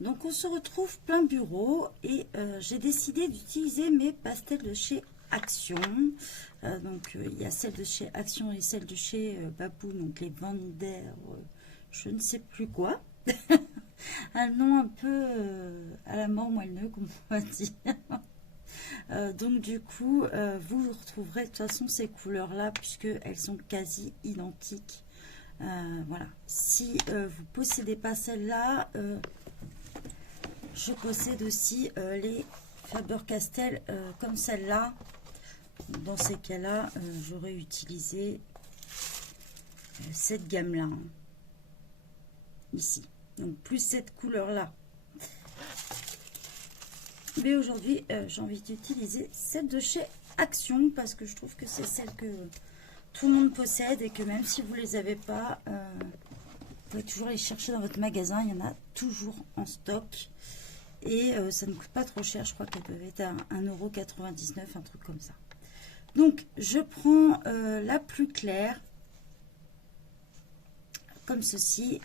Donc on se retrouve plein bureau et j'ai décidé d'utiliser mes pastels de chez Action. Donc il y a celle de chez Action et celle de chez Babou, donc les Vander, je ne sais plus quoi. Un nom un peu à la mort moelleux, comme on va dire. Donc du coup, vous retrouverez de toute façon ces couleurs-là, puisqu'elles sont quasi identiques. Voilà. Si vous possédez pas celle-là, je possède aussi les Faber-Castell comme celle-là. Dans ces cas-là, j'aurais utilisé cette gamme-là, hein, ici. Donc plus cette couleur-là. Mais aujourd'hui, j'ai envie d'utiliser celle de chez Action parce que je trouve que c'est celle que tout le monde possède et que même si vous ne les avez pas, vous pouvez toujours les chercher dans votre magasin. Il y en a toujours en stock et ça ne coûte pas trop cher. Je crois qu'elles peuvent être à 1,99 €, un truc comme ça. Donc, je prends la plus claire, comme ceci,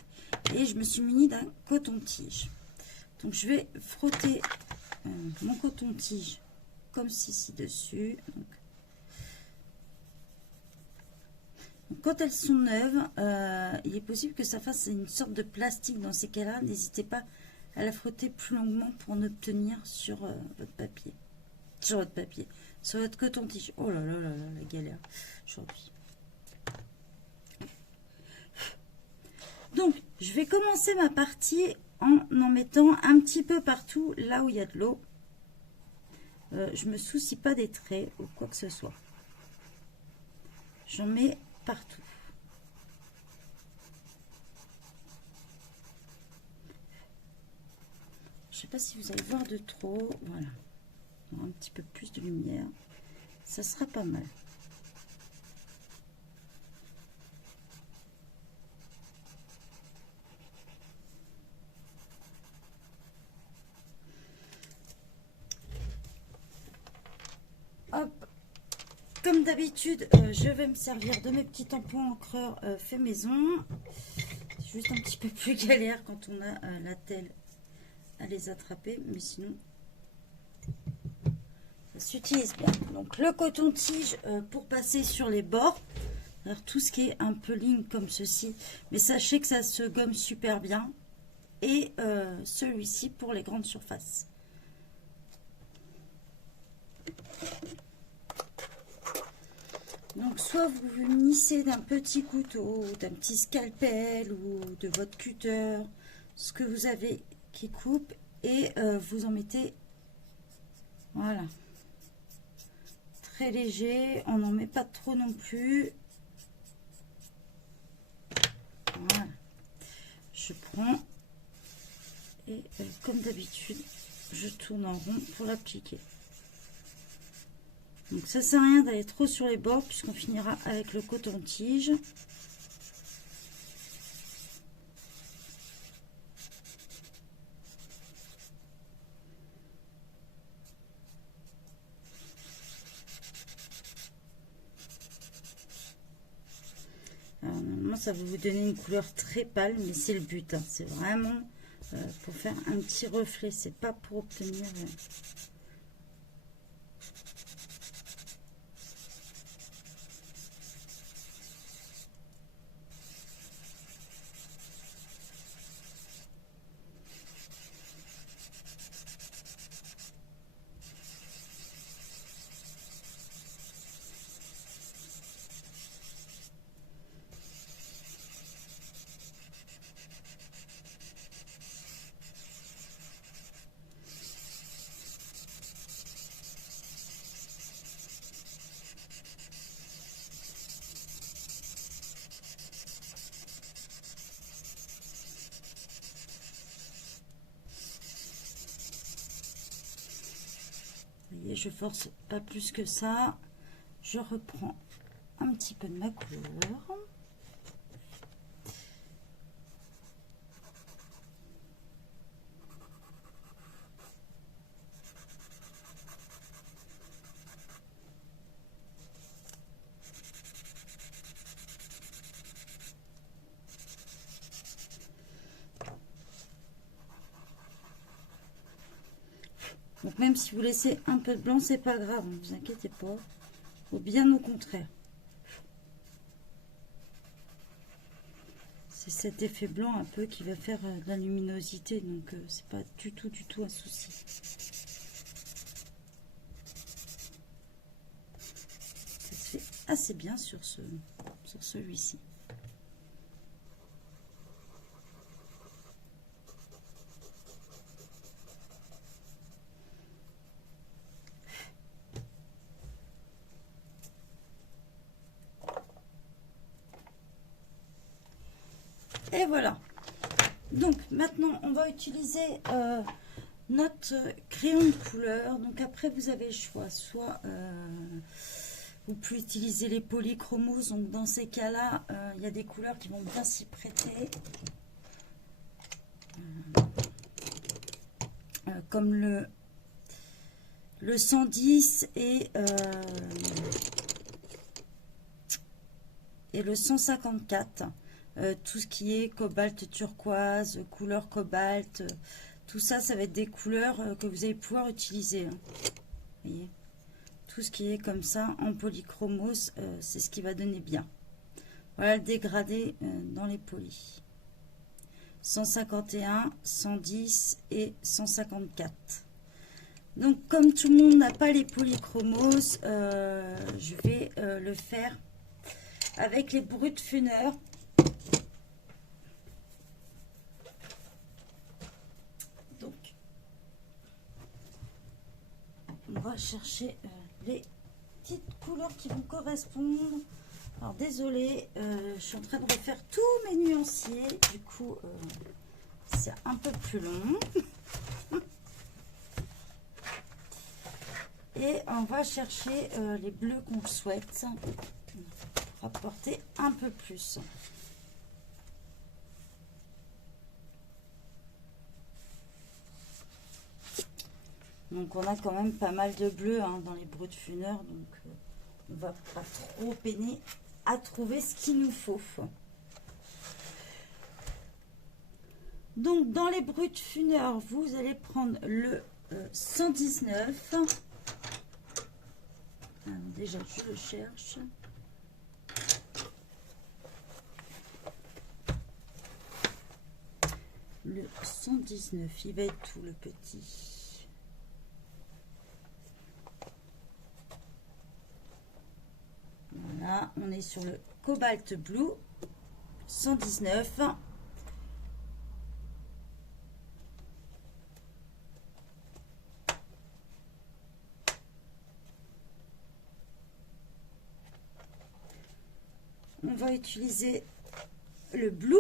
et je me suis munie d'un coton-tige. Donc, je vais frotter mon coton-tige comme ceci dessus. Donc, quand elles sont neuves, il est possible que ça fasse une sorte de plastique. Dans ces cas-là, n'hésitez pas à la frotter plus longuement pour en obtenir sur votre papier. Sur votre coton-tige. Oh là là là là, la galère aujourd'hui. Donc, je vais commencer ma partie en mettant un petit peu partout là où il y a de l'eau. Je me soucie pas des traits ou quoi que ce soit. J'en mets partout. Je sais pas si vous allez voir de trop. Voilà. Un petit peu plus de lumière, ça sera pas mal. Hop, comme d'habitude, je vais me servir de mes petits tampons encreurs fait maison. C'est juste un petit peu plus galère quand on a la telle à les attraper, mais sinon s'utilise bien. Donc le coton-tige pour passer sur les bords, alors tout ce qui est un peu ligne comme ceci, mais sachez que ça se gomme super bien, et celui-ci pour les grandes surfaces. Donc soit vous vous munissez d'un petit couteau, d'un petit scalpel ou de votre cutter, ce que vous avez qui coupe, et vous en mettez, voilà, très léger, on n'en met pas trop non plus. Voilà. Je prends et comme d'habitude, je tourne en rond pour l'appliquer. Donc ça sert à rien d'aller trop sur les bords puisqu'on finira avec le coton-tige. Normalement, ça va vous donner une couleur très pâle, mais c'est le but, hein. C'est vraiment pour faire un petit reflet, c'est pas pour obtenir... Et je force pas plus que ça. Je reprends un petit peu de ma couleur. Donc même si vous laissez un peu de blanc, c'est pas grave, ne vous inquiétez pas. Ou bien au contraire. C'est cet effet blanc un peu qui va faire de la luminosité, donc c'est pas du tout un souci. Ça se fait assez bien sur celui-ci. Et voilà. Donc maintenant on va utiliser notre crayon de couleur. Donc après vous avez le choix, soit vous pouvez utiliser les polychromos. Donc dans ces cas-là, il y a des couleurs qui vont bien s'y prêter, comme le 110 et le 154. Tout ce qui est cobalt turquoise, couleur cobalt, tout ça, ça va être des couleurs que vous allez pouvoir utiliser. Hein. Vous voyez, tout ce qui est comme ça en polychromos, c'est ce qui va donner bien. Voilà le dégradé dans les polis. 151, 110 et 154. Donc comme tout le monde n'a pas les polychromos, je vais le faire avec les Brutfunner. On va chercher les petites couleurs qui vont correspondre. Alors désolé, je suis en train de refaire tous mes nuanciers, du coup c'est un peu plus long. Et on va chercher les bleus qu'on souhaite pour apporter un peu plus. Donc on a quand même pas mal de bleus hein, dans les Brutfunner, donc on va pas trop peiner à trouver ce qu'il nous faut. Donc dans les Brutfunner, vous allez prendre le 119. Alors, déjà je le cherche. Le 119, il va être tout le petit. Voilà, on est sur le Cobalt Blue 119. On va utiliser le Blue,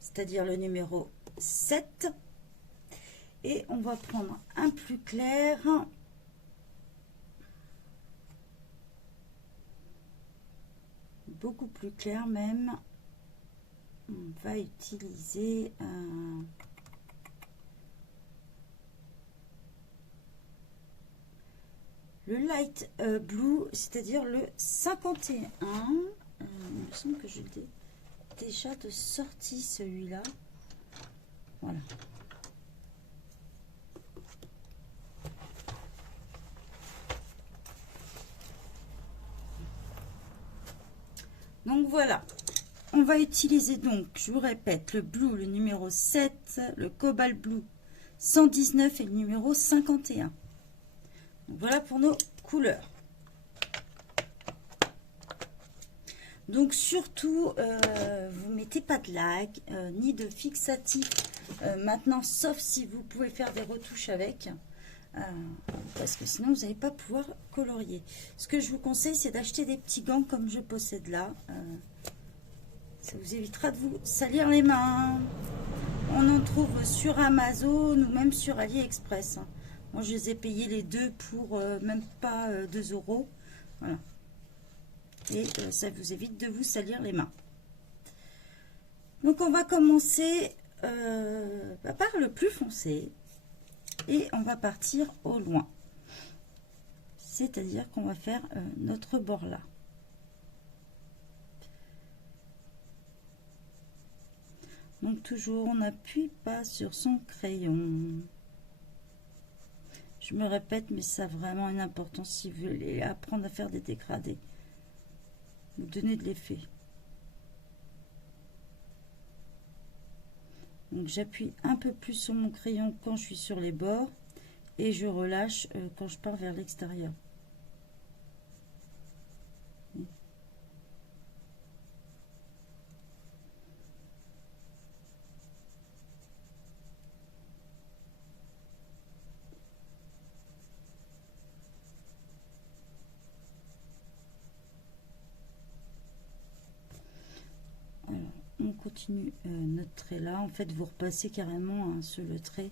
c'est-à-dire le numéro 7. Et on va prendre un plus clair. Beaucoup plus clair même. On va utiliser le light blue, c'est-à-dire le 51. Il me semble que je l'ai déjà de sortie celui-là. Voilà. Donc voilà, on va utiliser donc, je vous répète, le blue, le numéro 7, le cobalt blue 119 et le numéro 51. Donc voilà pour nos couleurs. Donc surtout, vous ne mettez pas de lag, ni de fixatif maintenant, sauf si vous pouvez faire des retouches avec. Parce que sinon vous n'allez pas pouvoir colorier. Ce que je vous conseille, c'est d'acheter des petits gants comme je possède là. Ça vous évitera de vous salir les mains. On en trouve sur Amazon ou même sur AliExpress. Moi je les ai payés les deux pour même pas 2 €. Voilà. Et ça vous évite de vous salir les mains. Donc on va commencer par le plus foncé. Et on va partir au loin, c'est-à-dire qu'on va faire notre bord là. Donc toujours on n'appuie pas sur son crayon. Je me répète, mais ça a vraiment une importance si vous voulez apprendre à faire des dégradés. Vous donnez de l'effet. Donc j'appuie un peu plus sur mon crayon quand je suis sur les bords et je relâche quand je pars vers l'extérieur. Alors, on continue notre trait là. En fait, vous repassez carrément hein, sur le trait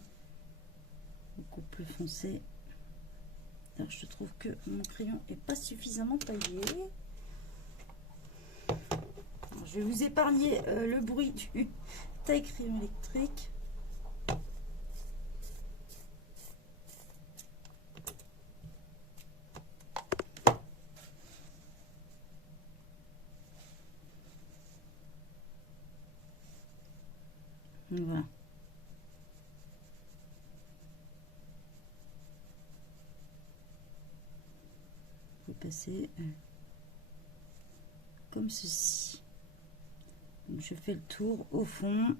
beaucoup plus foncé. Alors, je trouve que mon crayon est pas suffisamment taillé. Alors, je vais vous épargner le bruit du taille-crayon électrique. Voilà. Vous passez comme ceci. Donc je fais le tour au fond.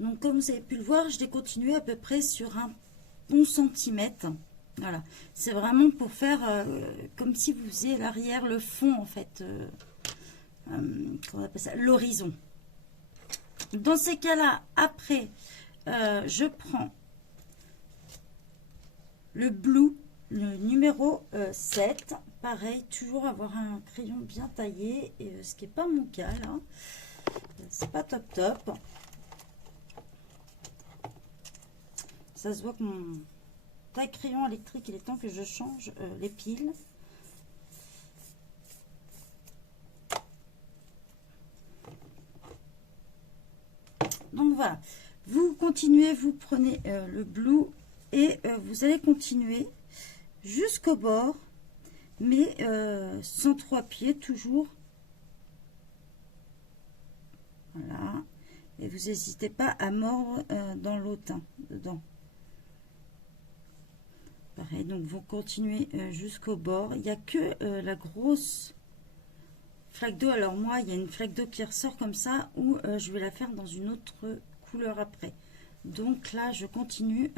Donc comme vous avez pu le voir, je l'ai continué à peu près sur un bon centimètre. Voilà, c'est vraiment pour faire comme si vous faisiez l'arrière, le fond en fait, comment on appelle ça, l'horizon. Dans ces cas-là, après, je prends le blue, le numéro 7. Pareil, toujours avoir un crayon bien taillé, et, ce qui n'est pas mon cas là. C'est pas top top. Ça se voit que mon taille-crayon électrique, il est temps que je change les piles. Donc voilà, vous continuez, vous prenez le blue et vous allez continuer jusqu'au bord, mais sans trop appuyer, toujours. Voilà, et vous n'hésitez pas à mordre dans l'autre, hein, dedans. Pareil, donc vous continuez jusqu'au bord. Il n'y a que la grosse flaque d'eau. Alors moi, il y a une flaque d'eau qui ressort comme ça, ou je vais la faire dans une autre couleur après. Donc là, je continue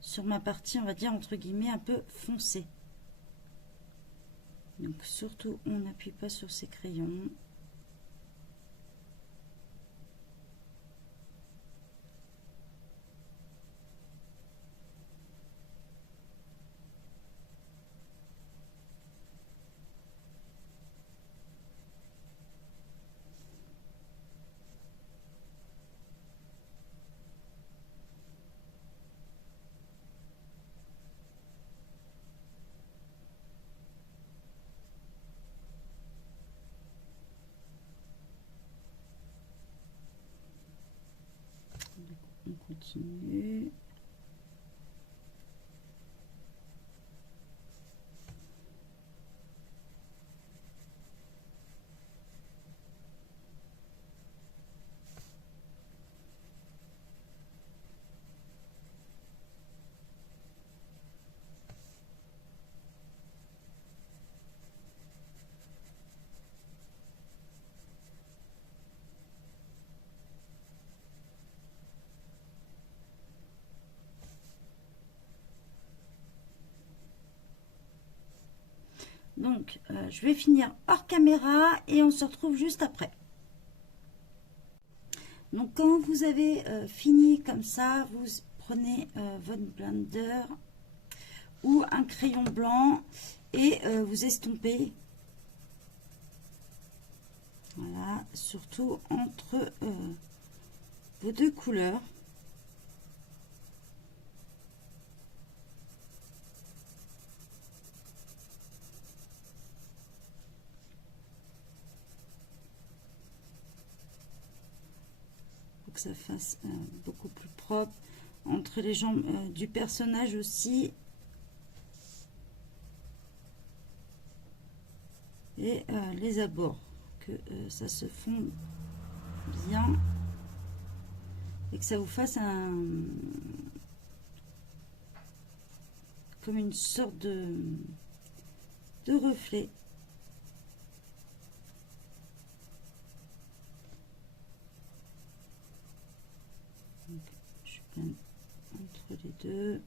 sur ma partie, on va dire, entre guillemets, un peu foncée. Donc surtout, on n'appuie pas sur ces crayons. On continue. Donc, je vais finir hors caméra et on se retrouve juste après. Donc, quand vous avez fini comme ça, vous prenez votre blender ou un crayon blanc et vous estompez. Voilà, surtout entre vos deux couleurs. Que ça fasse beaucoup plus propre entre les jambes du personnage aussi. et les abords, que ça se fonde bien et que ça vous fasse comme une sorte de reflet. Donc, je peins entre les deux.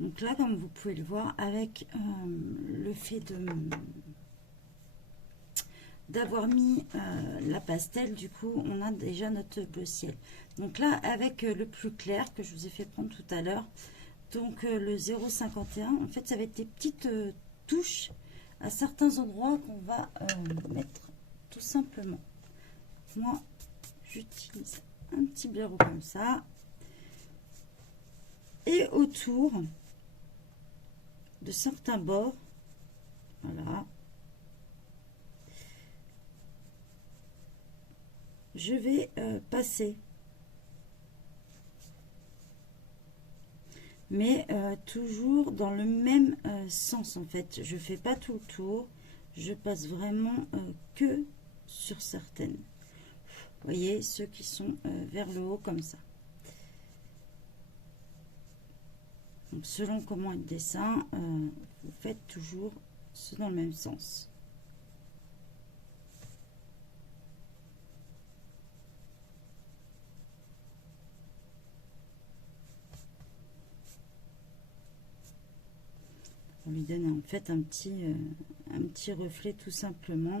Donc là, comme vous pouvez le voir, avec le fait d'avoir mis la pastel, du coup, on a déjà notre bleu ciel. Donc là, avec le plus clair que je vous ai fait prendre tout à l'heure, donc le 0,51, en fait, ça va être des petites touches à certains endroits qu'on va mettre tout simplement. Moi, j'utilise un petit blaireau comme ça. Et autour de certains bords, voilà, je vais passer, mais toujours dans le même sens. En fait, je fais pas tout le tour, je passe vraiment que sur certaines. Vous voyez, ceux qui sont vers le haut comme ça. Donc, selon comment est le dessin, vous faites toujours ce dans le même sens. On lui donne en fait un petit reflet tout simplement.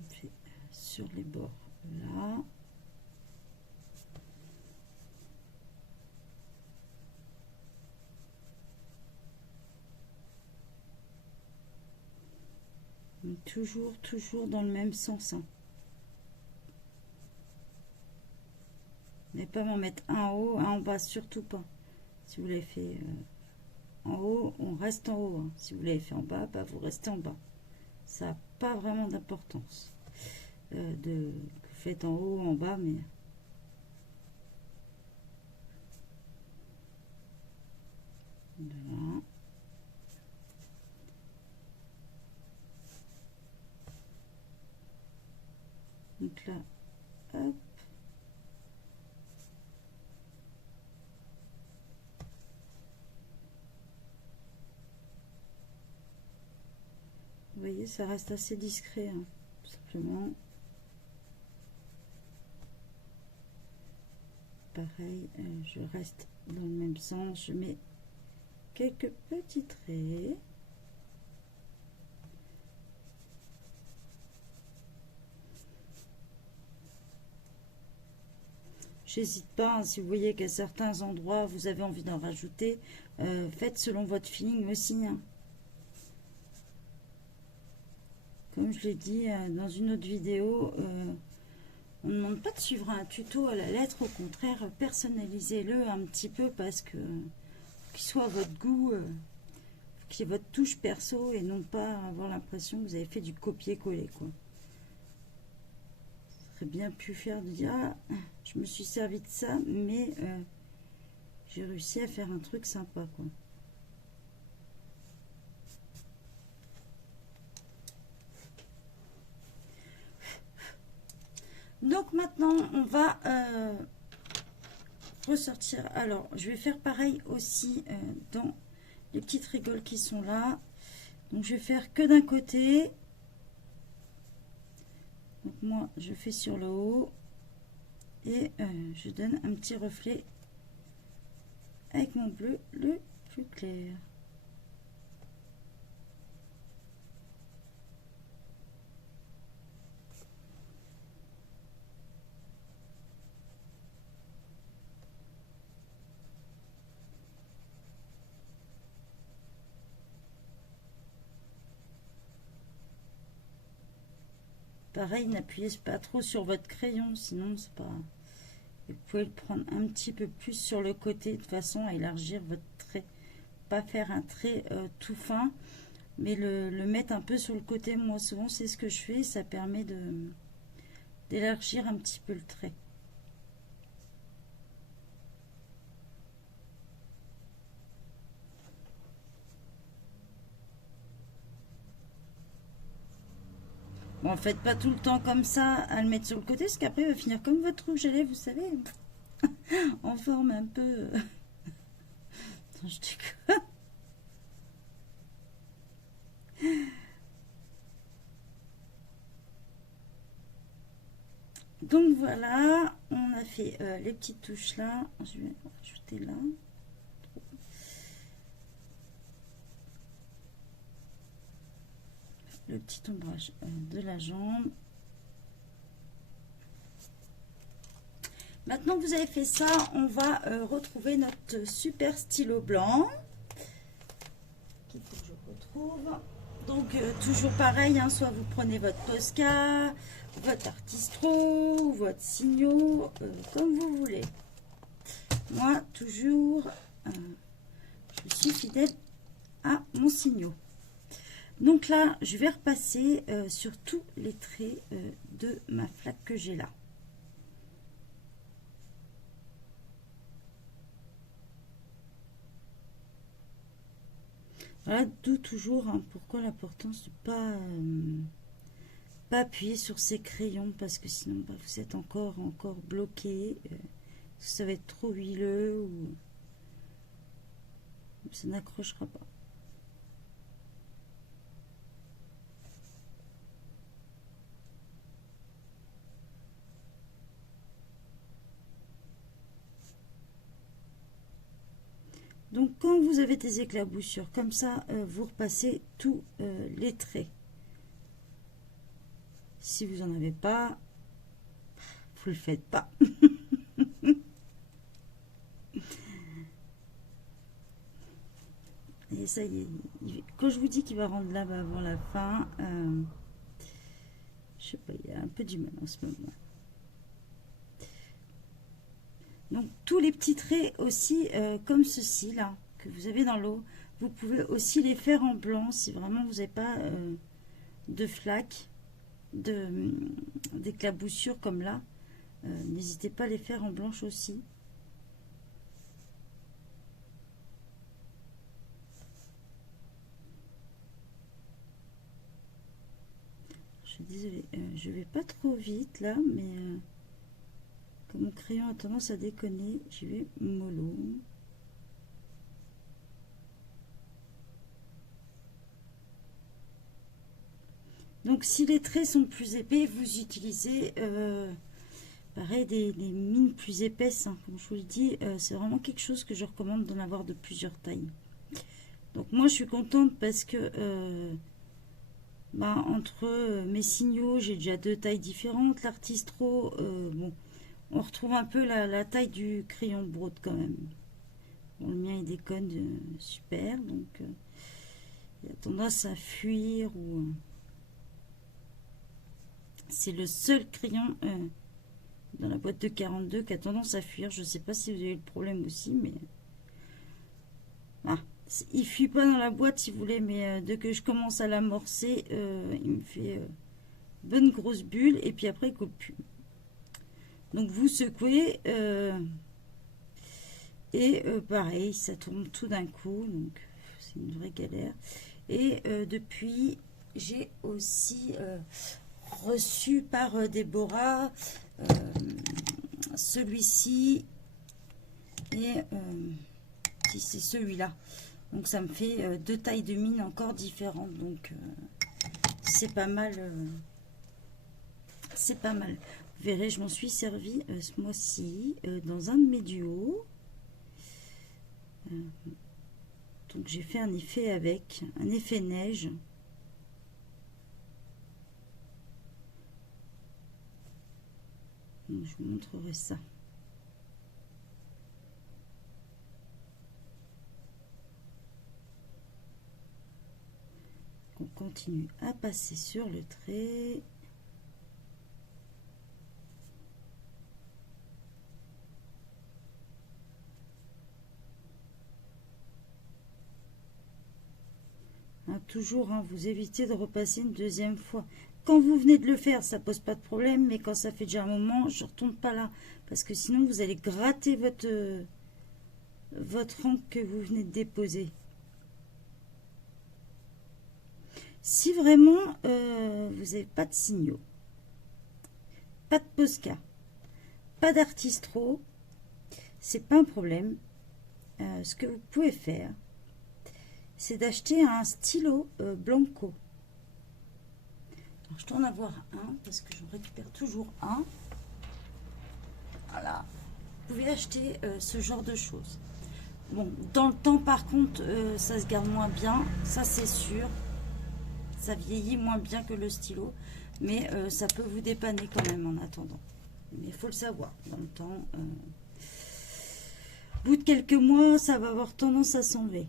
On fait sur les bords là. Toujours dans le même sens. Hein. Mais pas m'en mettre un en haut, un en bas, surtout pas. Si vous l'avez fait en haut, on reste en haut. Hein. Si vous l'avez fait en bas, bah, vous restez en bas. Ça n'a pas vraiment d'importance. Que vous faites en haut, en bas, mais... Voilà. Donc là, hop. Vous voyez, ça reste assez discret, hein, tout simplement. Pareil, je reste dans le même sens. Je mets quelques petits traits. J'hésite pas, hein, si vous voyez qu'à certains endroits vous avez envie d'en rajouter, faites selon votre feeling aussi. Hein. Comme je l'ai dit dans une autre vidéo, on ne demande pas de suivre un tuto à la lettre, au contraire, personnalisez-le un petit peu parce que qu'il soit à votre goût, qu'il y ait votre touche perso et non pas avoir l'impression que vous avez fait du copier-coller, quoi. Bien pu faire de dire ah, je me suis servi de ça mais j'ai réussi à faire un truc sympa, quoi. Donc maintenant on va ressortir. Alors je vais faire pareil aussi dans les petites rigoles qui sont là. Donc je vais faire que d'un côté. Donc moi je fais sur le haut Et je donne un petit reflet avec mon bleu le plus clair. Pareil, n'appuyez pas trop sur votre crayon, sinon c'est pas... Vous pouvez le prendre un petit peu plus sur le côté, de façon à élargir votre trait. Pas faire un trait tout fin, mais le mettre un peu sur le côté. Moi, souvent, c'est ce que je fais. Ça permet d'élargir un petit peu le trait. Bon, faites pas tout le temps comme ça à le mettre sur le côté, parce qu'après, il va finir comme votre rouge à lèvres, vous savez, en forme un peu... Attends, je déconne. Donc voilà, on a fait les petites touches là. Je vais rajouter là. Le petit ombrage de la jambe. Maintenant que vous avez fait ça, on va retrouver notre super stylo blanc. Qu'il faut que je retrouve. Donc toujours pareil, hein, soit vous prenez votre Posca, votre Artistro, ou votre Signo, comme vous voulez. Moi, toujours, je suis fidèle à mon Signo. Donc là, je vais repasser sur tous les traits de ma flaque que j'ai là. Voilà, d'où toujours pourquoi l'importance de pas appuyer sur ces crayons, parce que sinon vous êtes encore bloqué. Ça va être trop huileux ou ça n'accrochera pas. Donc quand vous avez des éclaboussures comme ça, vous repassez tous les traits. Si vous n'en avez pas, vous le faites pas. Et ça y est, quand je vous dis qu'il va rendre là avant la fin, je sais pas, il y a un peu du mal en ce moment. Donc tous les petits traits aussi, comme ceci là, que vous avez dans l'eau, vous pouvez aussi les faire en blanc si vraiment vous n'avez pas de flaques, d'éclaboussures comme là. N'hésitez pas à les faire en blanche aussi. Je suis désolée, je vais pas trop vite là, mais comme mon crayon a tendance à déconner, j'y vais mollo. Donc si les traits sont plus épais, vous utilisez pareil des mines plus épaisses, hein, comme je vous le dis. C'est vraiment quelque chose que je recommande d'en avoir de plusieurs tailles. Donc moi je suis contente parce que entre mes signaux, j'ai déjà 2 tailles différentes. L'Artistro, bon, on retrouve un peu la taille du crayon de Brode quand même. Bon, le mien il déconne super, donc il a tendance à fuir. Ou c'est le seul crayon dans la boîte de 42 qui a tendance à fuir. Je ne sais pas si vous avez le problème aussi, mais il fuit pas dans la boîte si vous voulez, mais dès que je commence à l'amorcer, il me fait bonne grosse bulle et puis après il coule plus. Donc vous secouez et pareil, ça tourne tout d'un coup, donc c'est une vraie galère. Et depuis, j'ai aussi reçu par Déborah celui-ci et si c'est celui-là. Donc ça me fait 2 tailles de mine encore différentes, donc c'est pas mal. c'est pas mal. Vous verrez, je m'en suis servi ce mois-ci dans un de mes duos. Donc j'ai fait un effet avec, un effet neige. Donc, je vous montrerai ça. On continue à passer sur le trait. Hein, toujours, hein, vous évitez de repasser une deuxième fois. Quand vous venez de le faire, ça pose pas de problème, mais quand ça fait déjà un moment, je ne retourne pas là. Parce que sinon, vous allez gratter votre encre que vous venez de déposer. Si vraiment vous n'avez pas de signaux, pas de Posca, pas d'Artistro, c'est pas un problème. Ce que vous pouvez faire, c'est d'acheter un stylo Blanco. Alors, je dois en avoir un parce que je récupère toujours un. Voilà. Vous pouvez acheter ce genre de choses. Bon, dans le temps, par contre, ça se garde moins bien, ça c'est sûr. Ça vieillit moins bien que le stylo, mais ça peut vous dépanner quand même en attendant. Mais il faut le savoir, dans le temps, au bout de quelques mois, ça va avoir tendance à s'enlever.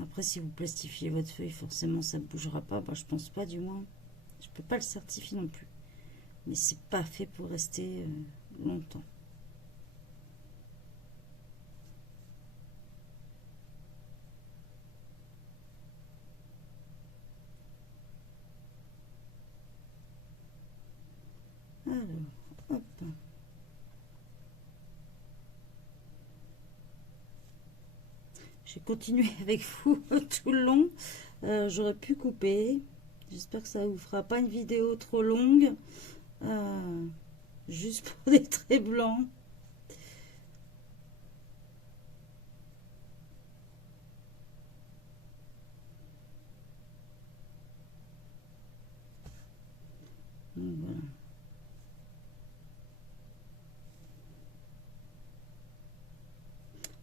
Après, si vous plastifiez votre feuille, forcément, ça ne bougera pas. Bah, je pense pas, du moins. Je peux pas le certifier non plus. Mais c'est pas fait pour rester longtemps. Alors, hop. J'ai continué avec vous tout le long. J'aurais pu couper. J'espère que ça vous fera pas une vidéo trop longue. Juste pour des traits blancs. Donc, voilà.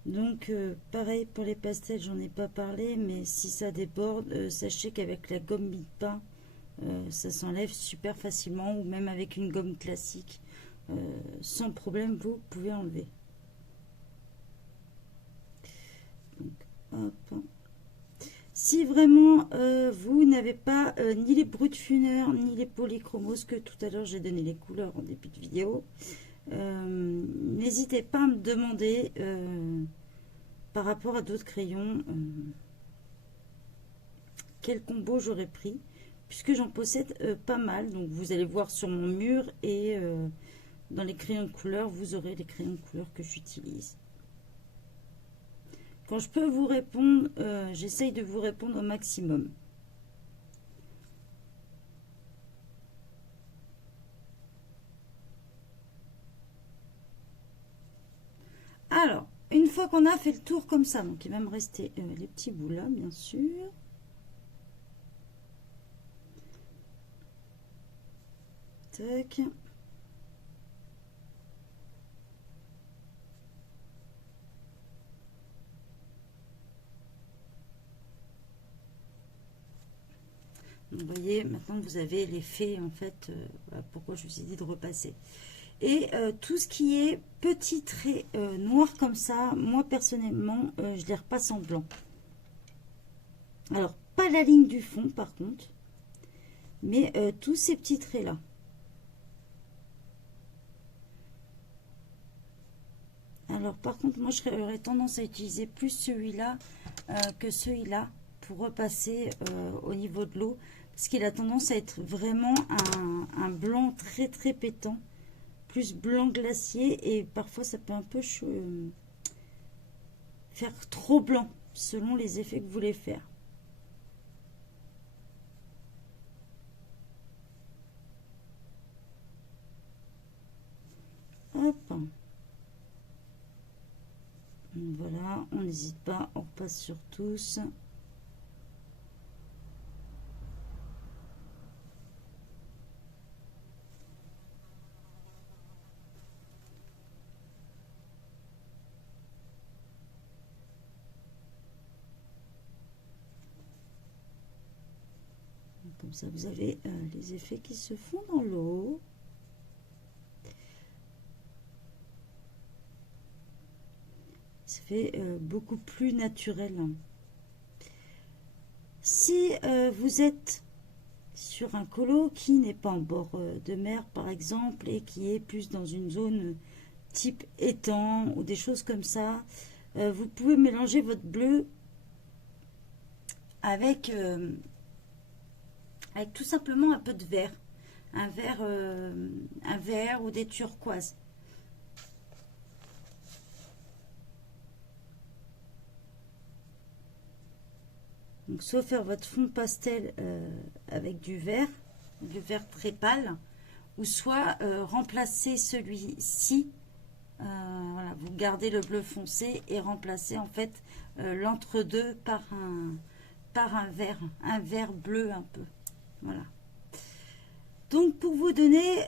Donc, pareil pour les pastels, j'en ai pas parlé, mais si ça déborde, sachez qu'avec la gomme mie-de-pain, ça s'enlève super facilement, ou même avec une gomme classique, sans problème, vous pouvez enlever. Donc, hop. Si vraiment vous n'avez pas ni les brut-funeurs, ni les polychromos, que tout à l'heure j'ai donné les couleurs en début de vidéo, n'hésitez pas à me demander par rapport à d'autres crayons quel combo j'aurais pris, puisque j'en possède pas mal. Donc vous allez voir sur mon mur, et dans les crayons de couleur, vous aurez les crayons de couleur que j'utilise. Quand je peux vous répondre, j'essaye de vous répondre au maximum. Alors, une fois qu'on a fait le tour comme ça, donc il va me rester les petits bouts là, bien sûr. Tac. Vous voyez, maintenant vous avez l'effet, en fait, voilà pourquoi je vous ai dit de repasser. Et tout ce qui est petits traits noirs comme ça, moi personnellement, je les repasse en blanc. Alors, pas la ligne du fond par contre, mais tous ces petits traits là. Alors par contre, moi j'aurais tendance à utiliser plus celui-là que celui-là pour repasser au niveau de l'eau, parce qu'il a tendance à être vraiment un blanc très très pétant, plus blanc glacier, et parfois ça peut un peu faire trop blanc selon les effets que vous voulez faire. on n'hésite pas, on repasse sur tous. Comme ça, vous avez les effets qui se font dans l'eau. Ça fait beaucoup plus naturel. Si vous êtes sur un colo qui n'est pas en bord de mer, par exemple, et qui est plus dans une zone type étang ou des choses comme ça, vous pouvez mélanger votre bleu avec tout simplement un peu de vert, un vert ou des turquoises. Donc soit faire votre fond pastel avec du vert très pâle, ou soit remplacer celui-ci, voilà, vous gardez le bleu foncé et remplacer en fait l'entre-deux par un vert bleu un peu. Voilà. Donc pour vous donner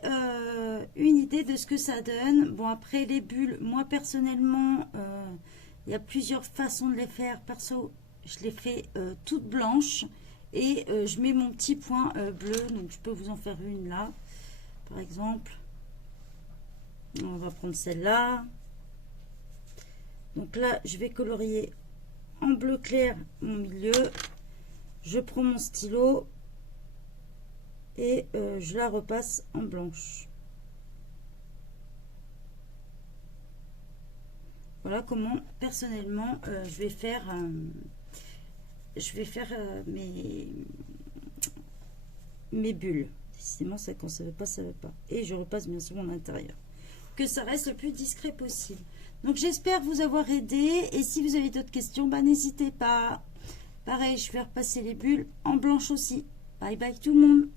une idée de ce que ça donne, bon après les bulles, moi personnellement, il y a plusieurs façons de les faire. Perso, je les fais toutes blanches et je mets mon petit point bleu, donc je peux vous en faire une là, par exemple. On va prendre celle-là. Donc là, je vais colorier en bleu clair mon milieu. Je prends mon stylo et je la repasse en blanche. Voilà comment personnellement je vais faire mes bulles. Décidément, ça, quand ça ne veut pas, ça ne veut pas. Et je repasse bien sûr mon intérieur, que ça reste le plus discret possible. Donc j'espère vous avoir aidé, et si vous avez d'autres questions, bah, n'hésitez pas. Pareil, je vais repasser les bulles en blanche aussi. Bye bye tout le monde.